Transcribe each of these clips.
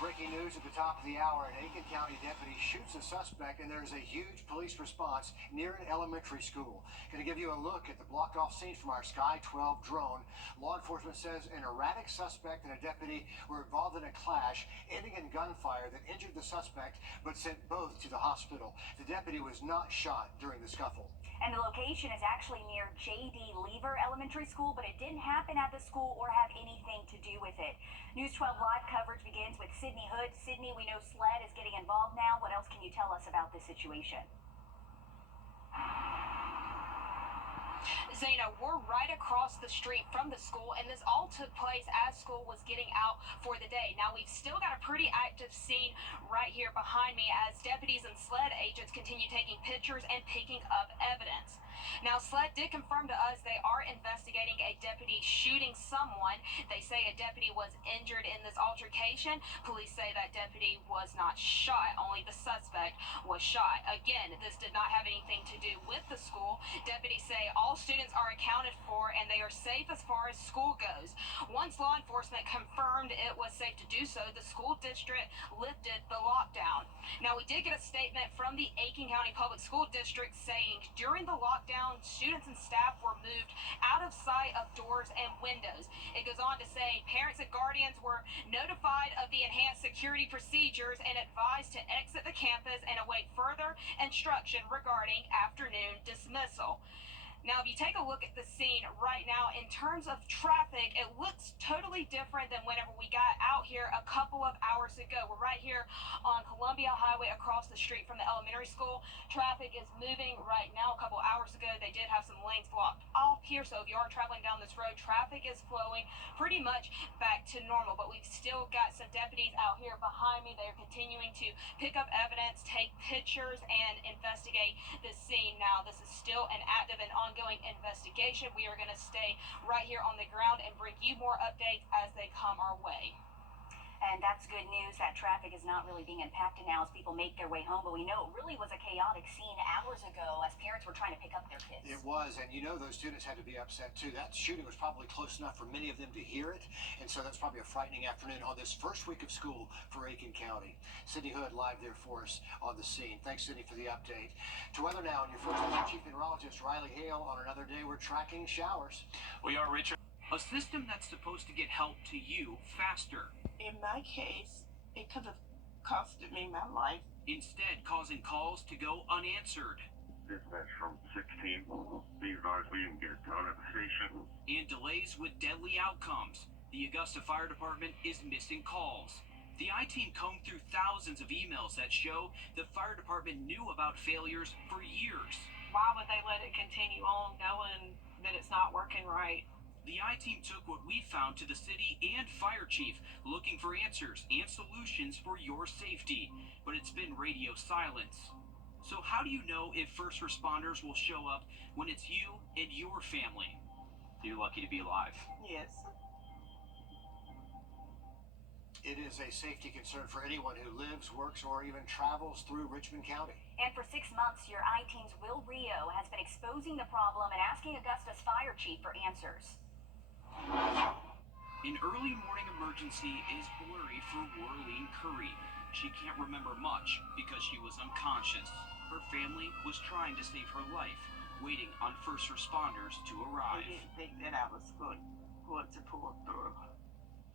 Breaking news at the top of the hour. An Aiken County deputy shoots a suspect, and there's a huge police response near an elementary school. Going to give you a look at the blocked off scene from our Sky 12 drone. Law enforcement says an erratic suspect and a deputy were involved in a clash, ending in gunfire that injured the suspect but sent both to the hospital. The deputy was not shot during the scuffle. And the location is actually near J.D. Lever Elementary School, but it didn't happen at the school or have anything to do with it. News 12 Live coverage begins with Sydney Hood. Sydney, we know SLED is getting involved now. What else can you tell us about this situation? Zena, we're right across the street from the school, and this all took place as school was getting out for the day. Now, we've still got a pretty active scene right here behind me as deputies and SLED agents continue taking pictures and picking up evidence. Now, SLED did confirm to us they are investigating a deputy shooting someone. They say a deputy was injured in this altercation. Police say that deputy was not shot, only the suspect was shot. Again, this did not have anything to do with the school. Deputies say all students are accounted for and they are safe as far as school goes. Once law enforcement confirmed it was safe to do so, the school district lifted the lockdown. Now, we did get a statement from the Aiken County Public School District saying during the lockdown, students and staff were moved out of sight of doors and windows. It goes on to say parents and guardians were notified of the enhanced security procedures and advised to exit the campus and await further instruction regarding afternoon dismissal. Now, if you take a look at the scene right now, in terms of traffic, it looks totally different than whenever we got out here a couple of hours ago. We're right here on Columbia Highway across the street from the elementary school. Traffic is moving right now. A couple hours ago, they did have some lanes blocked off here, so if you are traveling down this road, traffic is flowing pretty much back to normal. But we've still got some deputies out here behind me. They are continuing to pick up evidence, take pictures, and investigate this scene. Now, this is still an active and ongoing investigation. We are going to stay right here on the ground and bring you more updates as they come our way. And that's good news that traffic is not really being impacted now as people make their way home. But we know it really was a chaotic scene hours ago as parents were trying to pick up their kids. It was, and you know those students had to be upset too. That shooting was probably close enough for many of them to hear it, and so that's probably a frightening afternoon on this first week of school for Aiken County. Sydney Hood live there for us on the scene. Thanks, Sydney, for the update. To weather now, and your first Chief Meteorologist Riley Hale. On another day, we're tracking showers. We are, Richard. A system that's supposed to get help to you faster. In my case, it could have costed me my life. Instead, causing calls to go unanswered. Dispatch from 16. Be advised we didn't get out of the station. And delays with deadly outcomes. The Augusta Fire Department is missing calls. The I-Team combed through thousands of emails that show the fire department knew about failures for years. Why would they let it continue on knowing that it's not working right? The I-Team took what we found to the city and fire chief, looking for answers and solutions for your safety. But it's been radio silence. So how do you know if first responders will show up when it's you and your family? You're lucky to be alive. Yes. It is a safety concern for anyone who lives, works, or even travels through Richmond County. And for 6 months, your I-Team's Will Rio has been exposing the problem and asking Augusta's fire chief for answers. An early morning emergency is blurry for Worlene Curry. She can't remember much because she was unconscious. Her family was trying to save her life, waiting on first responders to arrive. They didn't think that I was going to pull through.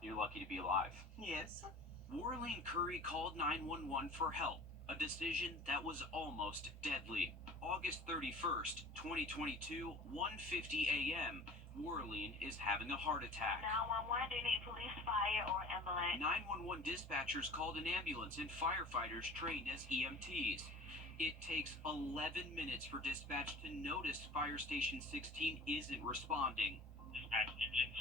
You're lucky to be alive. Yes. Worlene Curry called 911 for help, a decision that was almost deadly. August 31st, 2022, 1:50 a.m., Worlene is having a heart attack. 911, do you need police, fire, or ambulance? 911 dispatchers called an ambulance and firefighters trained as EMTs. It takes 11 minutes for dispatch to notice Fire Station 16 isn't responding. Dispatch engine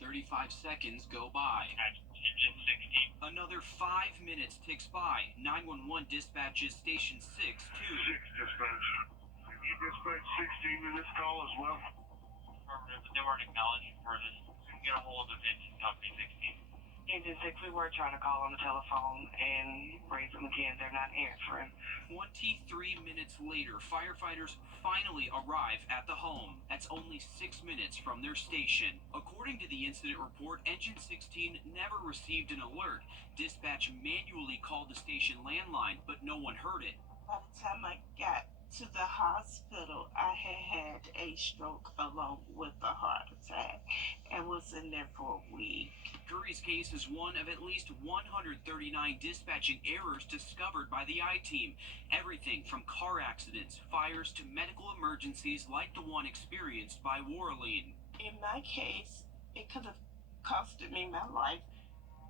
16. 35 seconds go by. Dispatch engine 16. Another 5 minutes ticks by. 911 dispatches Station 6 too. 6 dispatch. Can you dispatch 16 in this call as well? Affirmative, but they weren't acknowledging for this. We can get a hold of engine company 16. Agent 6, we were trying to call on the telephone and raise them again. They're not answering. 23 minutes later, firefighters finally arrive at the home. That's only 6 minutes from their station. According to the incident report, Engine 16 never received an alert. Dispatch manually called the station landline, but no one heard it. By the time I got to the hospital, I had a stroke along with a heart attack and was in there for a week. Curry's case is one of at least 139 dispatching errors discovered by the I-Team. Everything from car accidents, fires, to medical emergencies like the one experienced by Warleen. In my case, it could have costed me my life.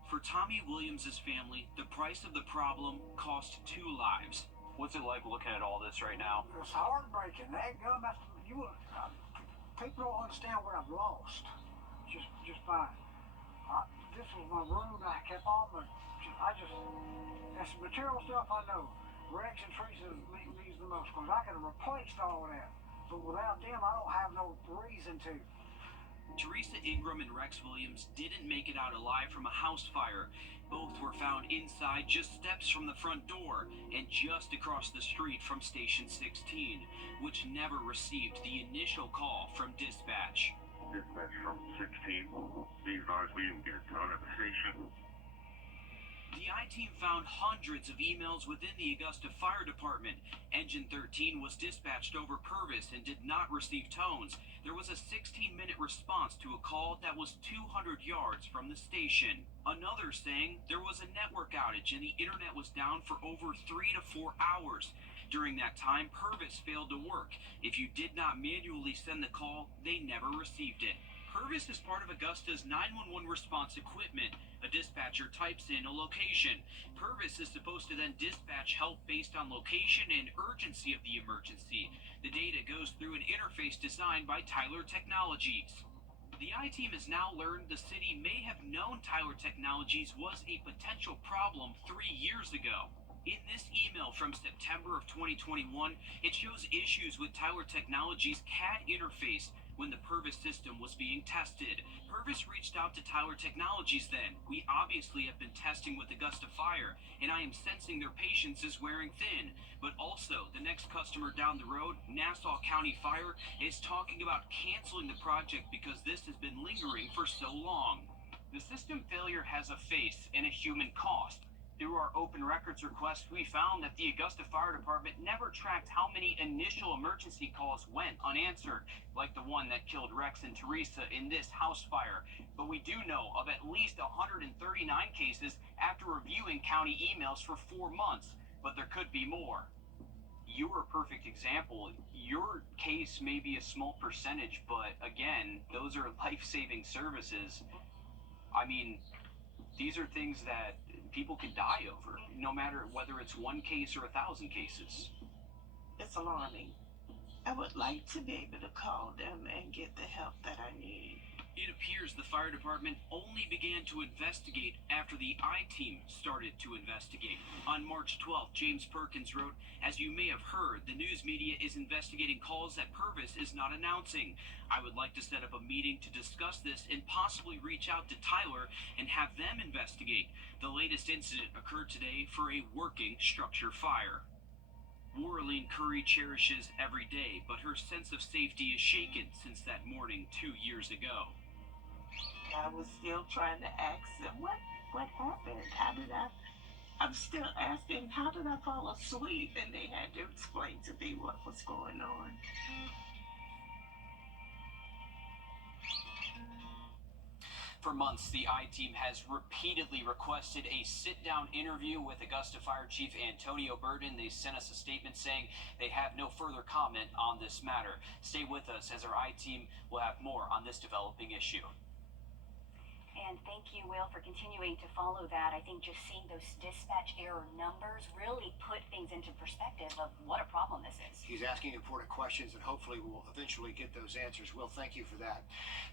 For Tommy Williams' family, the price of the problem cost 2 lives. What's it like looking at all this right now? It's heartbreaking. That gun, people don't understand what I've lost. Just fine. This was my room. I kept all my. That's material stuff I know. Rex and Teresa means the most because I could have replaced all of that. But without them, I don't have no reason to. Teresa Ingram and Rex Williams didn't make it out alive from a house fire. Both were found inside just steps from the front door and just across the street from Station 16, which never received the initial call from dispatch. Dispatch from 16. Be advised we didn't get town at the station. The I-Team found hundreds of emails within the Augusta Fire Department. Engine 13 was dispatched over Purvis and did not receive tones. There was a 16-minute response to a call that was 200 yards from the station. Another saying there was a network outage and the internet was down for over 3 to 4 hours. During that time, Purvis failed to work. If you did not manually send the call, they never received it. Purvis is part of Augusta's 911 response equipment. A dispatcher types in a location. Purvis is supposed to then dispatch help based on location and urgency of the emergency. The data goes through an interface designed by Tyler Technologies. The I-Team has now learned the city may have known Tyler Technologies was a potential problem 3 years ago. In this email from September of 2021, it shows issues with Tyler Technologies' CAD interface when the Purvis system was being tested. Purvis reached out to Tyler Technologies then. We obviously have been testing with Augusta Fire, and I am sensing their patience is wearing thin. But also, the next customer down the road, Nassau County Fire, is talking about canceling the project because this has been lingering for so long. The system failure has a face and a human cost. Through our open records request, we found that the Augusta Fire Department never tracked how many initial emergency calls went unanswered, like the one that killed Rex and Teresa in this house fire. But we do know of at least 139 cases after reviewing county emails for 4 months, but there could be more. You're a perfect example. Your case may be a small percentage, but again, those are life-saving services. I mean, these are things that people could die over, no matter whether it's one case or 1,000 cases. It's alarming. I would like to be able to call them and get the help that I need. It appears the fire department only began to investigate after the I-Team started to investigate. On March 12th, James Perkins wrote, "As you may have heard, the news media is investigating calls that Purvis is not announcing. I would like to set up a meeting to discuss this and possibly reach out to Tyler and have them investigate. The latest incident occurred today for a working structure fire." Warleen Curry cherishes every day, but her sense of safety is shaken since that morning 2 years ago. I was still trying to ask them, what happened? I'm still asking, how did I fall asleep? And they had to explain to me what was going on. For months, the I-Team has repeatedly requested a sit-down interview with Augusta Fire Chief Antonio Burden. They sent us a statement saying they have no further comment on this matter. Stay with us as our I-Team will have more on this developing issue. And thank you, Will, for continuing to follow that. I think just seeing those dispatch error numbers really put things into perspective of what a problem this is. He's asking important questions, and hopefully we'll eventually get those answers. Will, thank you for that.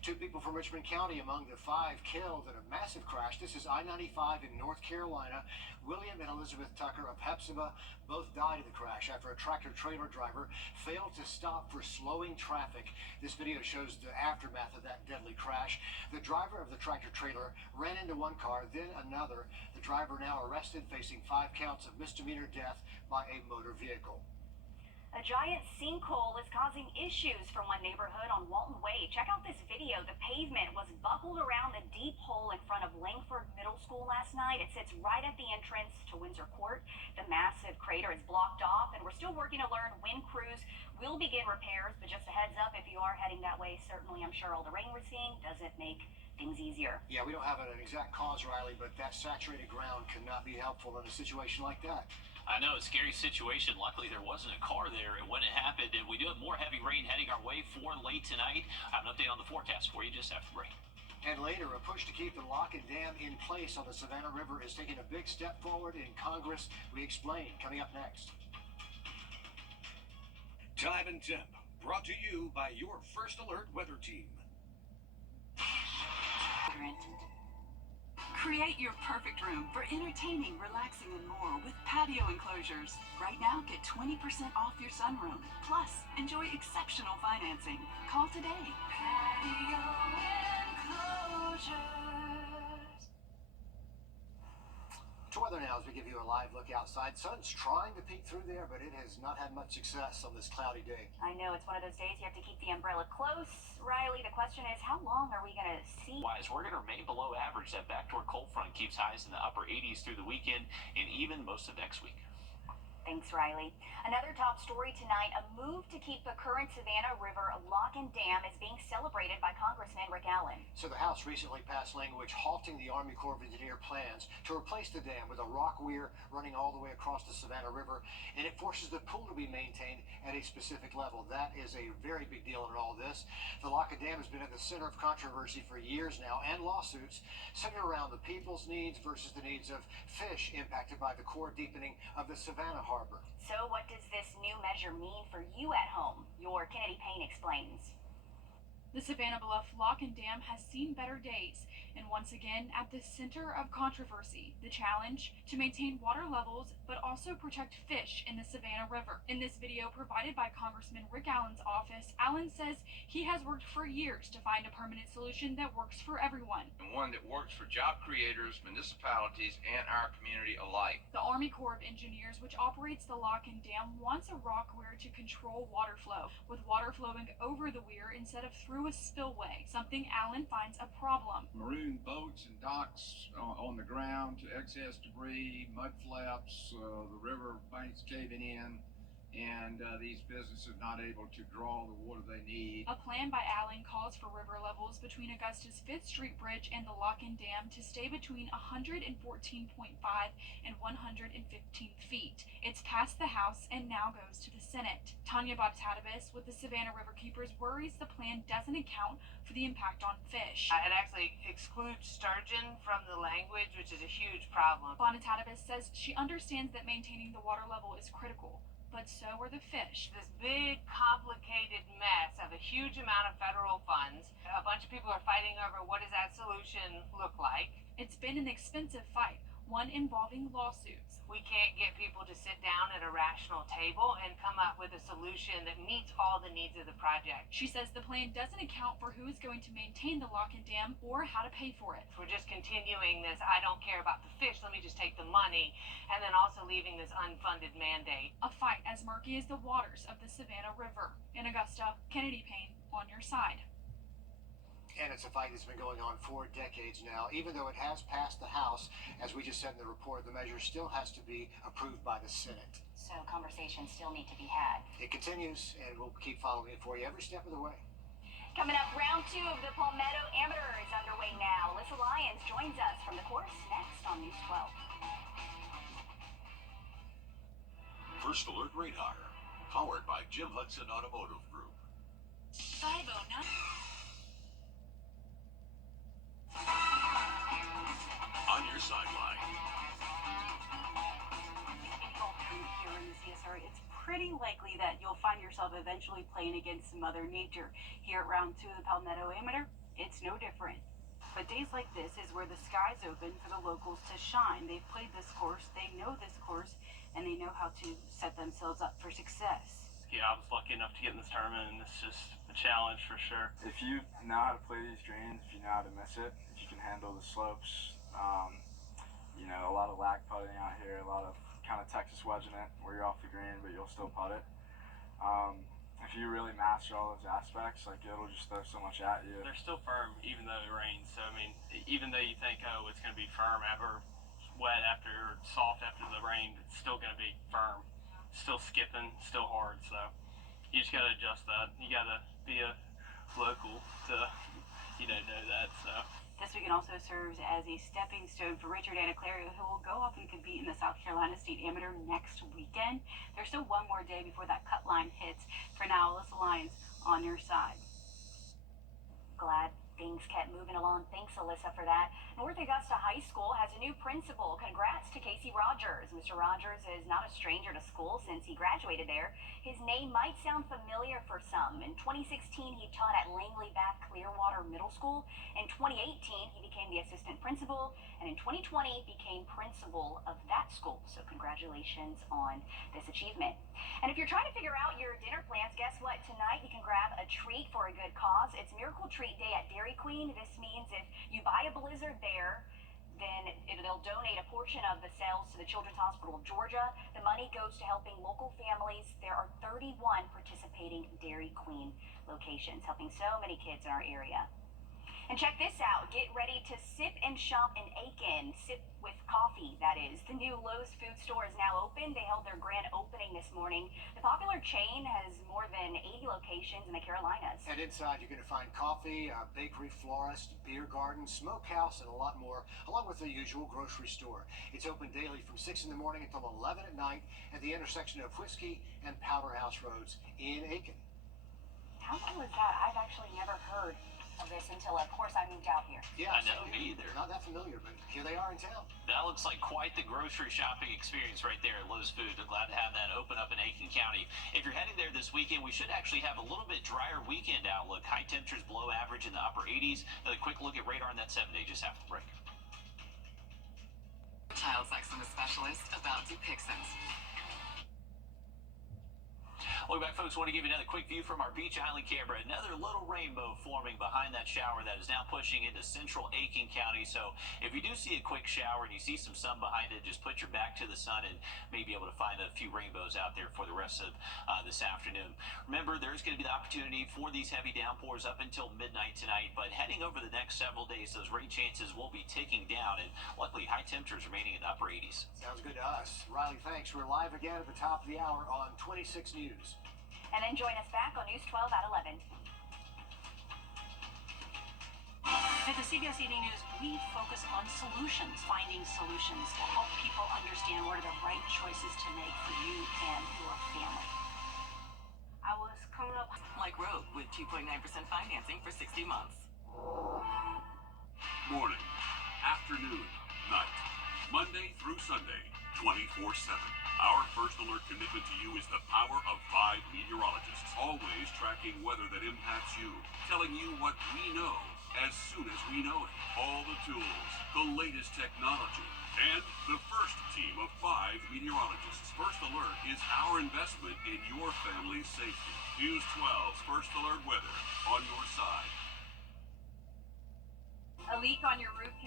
2 people from Richmond County among the 5 killed in a massive crash. This is I-95 in North Carolina. William and Elizabeth Tucker of Hepzibah both died in the crash after a tractor-trailer driver failed to stop for slowing traffic. This video shows the aftermath of that deadly crash. The driver of the tractor trailer ran into one car, then another. The driver now arrested, facing 5 counts of misdemeanor death by a motor vehicle. A giant sinkhole is causing issues for one neighborhood on Walton Way. Check out this video. The pavement was buckled around the deep hole in front of Langford Middle School last night. It sits right at the entrance to Windsor Court. The massive crater is blocked off, and we're still working to learn when crews will begin repairs. But just a heads up, if you are heading that way, certainly I'm sure all the rain we're seeing doesn't make things easier. Yeah, we don't have an exact cause, Riley, but that saturated ground cannot be helpful in a situation like that. I know, a scary situation. Luckily, there wasn't a car there when it happened, and we do have more heavy rain heading our way for late tonight. I have an update on the forecast for you just after the break. And later, a push to keep the lock and dam in place on the Savannah River is taking a big step forward in Congress. We explain, coming up next. Time and Temp, brought to you by your First Alert weather team. Create your perfect room for entertaining, relaxing, and more with patio enclosures. Right now, get 20% off your sunroom. Plus, enjoy exceptional financing. Call today. Patio enclosures. To weather now as we give you a live look outside. Sun's trying to peek through there, but it has not had much success on this cloudy day. I know it's one of those days you have to keep the umbrella close. Riley, the question is, how long are we going to see? Wise, we're going to remain below average. That backdoor cold front keeps highs in the upper 80s through the weekend and even most of next week. Thanks, Riley. Another top story tonight, a move to keep the current Savannah River lock and dam is being celebrated by Congressman Rick Allen. So the House recently passed language halting the Army Corps of Engineer plans to replace the dam with a rock weir running all the way across the Savannah River, and it forces the pool to be maintained at a specific level. That is a very big deal in all this. The lock and dam has been at the center of controversy for years now, and lawsuits centered around the people's needs versus the needs of fish impacted by the core deepening of the Savannah Harbor. So what does this new measure mean for you at home? Your Kennedy Payne explains. The Savannah Bluff Lock and Dam has seen better days, and once again at the center of controversy, the challenge to maintain water levels but also protect fish in the Savannah River. In this video provided by Congressman Rick Allen's office, Allen says he has worked for years to find a permanent solution that works for everyone. And one that works for job creators, municipalities, and our community alike. The Army Corps of Engineers, which operates the lock and dam, wants a rock weir to control water flow, with water flowing over the weir instead of through a spillway, something Allen finds a problem. Maroon boats and docks on the ground to excess debris, mud flaps, the river banks caving in, and these businesses not able to draw the water they need. A plan by Allen calls for river levels between Augusta's 5th Street Bridge and the lock and dam to stay between 114.5 and 115 feet. It's passed the House and now goes to the Senate. Tanya Bobtatibus with the Savannah River Keepers worries the plan doesn't account for the impact on fish. It actually excludes sturgeon from the language, which is a huge problem. Bobtatibus says she understands that maintaining the water level is critical, but so are the fish. This big, complicated mess of a huge amount of federal funds. A bunch of people are fighting over what does that solution look like. It's been an expensive fight, one involving lawsuits. We can't get people to sit down at a rational table and come up with a solution that meets all the needs of the project. She says the plan doesn't account for who is going to maintain the lock and dam or how to pay for it. We're just continuing this, I don't care about the fish, let me just take the money, and then also leaving this unfunded mandate. A fight as murky as the waters of the Savannah River. In Augusta, Kennedy Payne on your side. And it's a fight that's been going on for decades now. Even though it has passed the House, as we just said in the report, the measure still has to be approved by the Senate. So conversations still need to be had. It continues, and we'll keep following it for you every step of the way. Coming up, round 2 of the Palmetto Amateur is underway now. Alyssa Lyons joins us from the course next on News 12. First Alert Radar, powered by Jim Hudson Automotive Group. 509. On your sideline. Here in the CSR, it's pretty likely that you'll find yourself eventually playing against Mother Nature. Here at round 2 of the Palmetto Amateur, it's no different. But days like this is where the sky's open for the locals to shine. They've played this course, they know this course, and they know how to set themselves up for success. Yeah, I was lucky enough to get in this tournament, and it's just a challenge for sure. If you know how to play these greens, if you know how to miss it, you can handle the slopes. You know, a lot of lag putting out here, a lot of kind of Texas wedging it, where you're off the green, but you'll still putt it. If you really master all those aspects, like, it'll just throw so much at you. They're still firm even though it rains. So I mean, even though you think, oh, it's going to be firm after wet, after soft after the rain, it's still going to be firm. Still skipping, still hard. So you just got to adjust that. You got to be a local to, know that. So. This weekend also serves as a stepping stone for Richard Anaclerio, who will go off and compete in the South Carolina State Amateur next weekend. There's still one more day before that cut line hits. For now, Alyssa Lyons on your side. Glad things kept moving along. Thanks, Alyssa, for that. North Augusta High School has a new principal. Congrats to Casey Rogers. Mr. Rogers is not a stranger to school since he graduated there. His name might sound familiar for some. In 2016, he taught at Langley Bath Clearwater Middle School. In 2018, he became the assistant principal, and in 2020, became principal of that school. So congratulations on this achievement. And if you're trying to figure out your dinner plans, guess what? Tonight, you can grab a treat for a good cause. It's Miracle Treat Day at Dairy Queen. This means if you buy a Blizzard there, then they'll donate a portion of the sales to the Children's Hospital of Georgia. The money goes to helping local families. There are 31 participating Dairy Queen locations, helping so many kids in our area. And check this out. Get ready to sip and shop in Aiken. Sip with coffee, that is. The new Lowe's food store is now open. They held their grand opening this morning. The popular chain has more than 80 locations in the Carolinas. And inside, you're going to find coffee, a bakery, florist, beer garden, smokehouse, and a lot more, along with the usual grocery store. It's open daily from 6 in the morning until 11 at night at the intersection of Whiskey and Powderhouse Roads in Aiken. How cool is that? I've actually never heard of this until, of course, I moved out here. Yeah, I know, me either. Not that familiar, but here they are in town. That looks like quite the grocery shopping experience right there at Lowe's Food. I'm glad to have that open up in Aiken County. If you're heading there this weekend, we should actually have a little bit drier weekend outlook. High temperatures below average in the upper 80s. Another quick look at radar on that 7-day just after the break. Child sexiness specialist about Dupixent. Welcome back, folks. I want to give you another quick view from our Beach Island camera. Another little rainbow forming behind that shower that is now pushing into central Aiken County. So if you do see a quick shower and you see some sun behind it, just put your back to the sun and maybe able to find a few rainbows out there for the rest of this afternoon. Remember, there's going to be the opportunity for these heavy downpours up until midnight tonight, but heading over the next several days, those rain chances will be ticking down, and luckily high temperatures remaining in the upper 80s. Sounds good to us. Riley, thanks. We're live again at the top of the hour on 26 News. And then join us back on News 12 at 11. At the CBS Evening News, we focus on solutions, finding solutions to help people understand what are the right choices to make for you and your family. I was coming up like Road with 2.9% financing for 60 months. Morning, afternoon, night, Monday through Sunday, 24/7. Our first alert commitment to you is the power of 5 meteorologists, always tracking weather that impacts you, telling you what we know as soon as we know it. All the tools, the latest technology, and the first team of 5 meteorologists. First Alert is our investment in your family's safety. News 12's First Alert weather on your side. A leak on your roof can